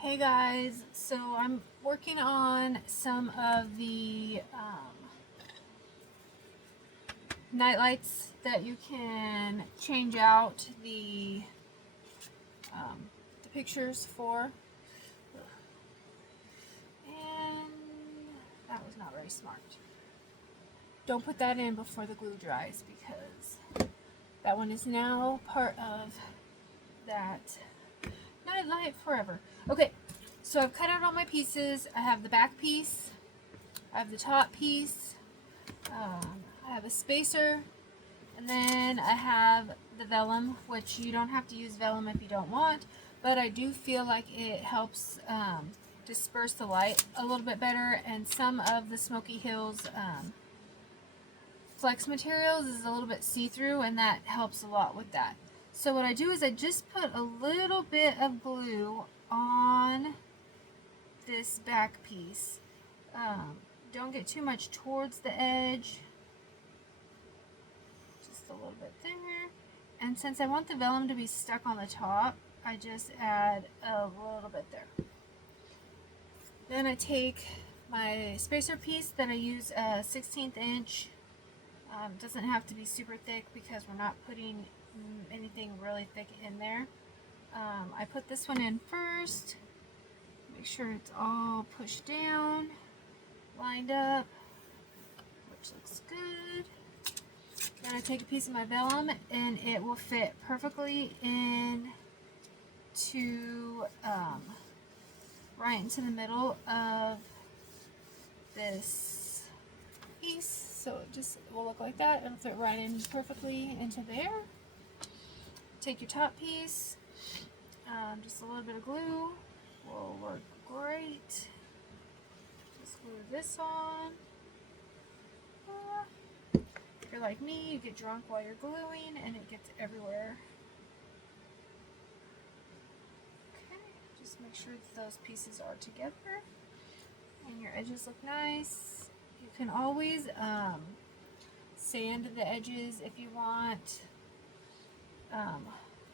Hey guys, so I'm working on some of the night lights that you can change out the pictures for, and that was not very smart. Don't put that in before the glue dries because that one is now part of that night light forever. Okay, so I've cut out all my pieces. I have the back piece, I have the top piece, I have a spacer, and then I have the vellum, which you don't have to use vellum if you don't want, but I do feel like it helps disperse the light a little bit better, and some of the Smoky Hills flex materials is a little bit see-through, and that helps a lot with that. So what I do is I just put a little bit of glue on this back piece. Don't get too much towards the edge, just a little bit there. And since I want the vellum to be stuck on the top, I just add a little bit there. Then I take my spacer piece that I use a 1/16 inch. Doesn't have to be super thick because we're not putting anything really thick in there. I put this one in first. Make sure it's all pushed down, lined up, which looks good. Then I take a piece of my vellum and it will fit perfectly in to right into the middle of this piece. So it just will look like that. It'll fit right in perfectly into there. Take your top piece, just a little bit of glue will work great. Just glue this on. If you're like me, you get drunk while you're gluing and it gets everywhere. Okay, just make sure that those pieces are together and your edges look nice. You can always sand the edges if you want.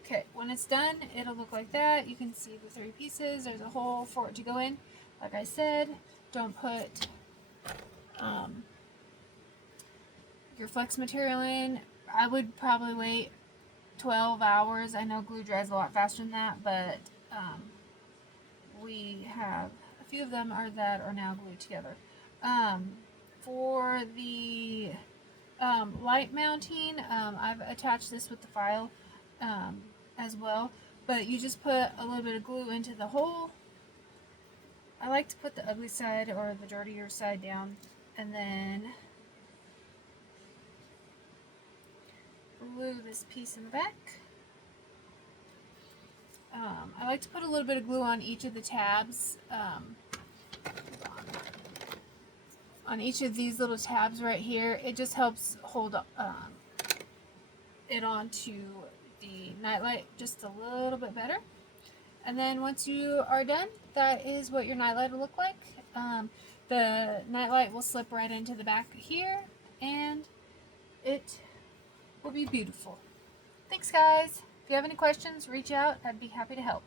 Okay, when it's done, it'll look like that. You can see the 3 pieces. There's a hole for it to go in. Like I said, don't put your flex material in. I would probably wait 12 hours. I know glue dries a lot faster than that, but we have a few of them that are now glued together. For the light mounting, I've attached this with the file as well, but you just put a little bit of glue into the hole. I like to put the ugly side or the dirtier side down and then glue this piece in the back. I like to put a little bit of glue on each of the tabs, on each of these little tabs right here. It just helps hold it onto the nightlight just a little bit better. And then once you are done, that is what your nightlight will look like. The nightlight will slip right into the back here and it will be beautiful. Thanks guys. If you have any questions, reach out. I'd be happy to help.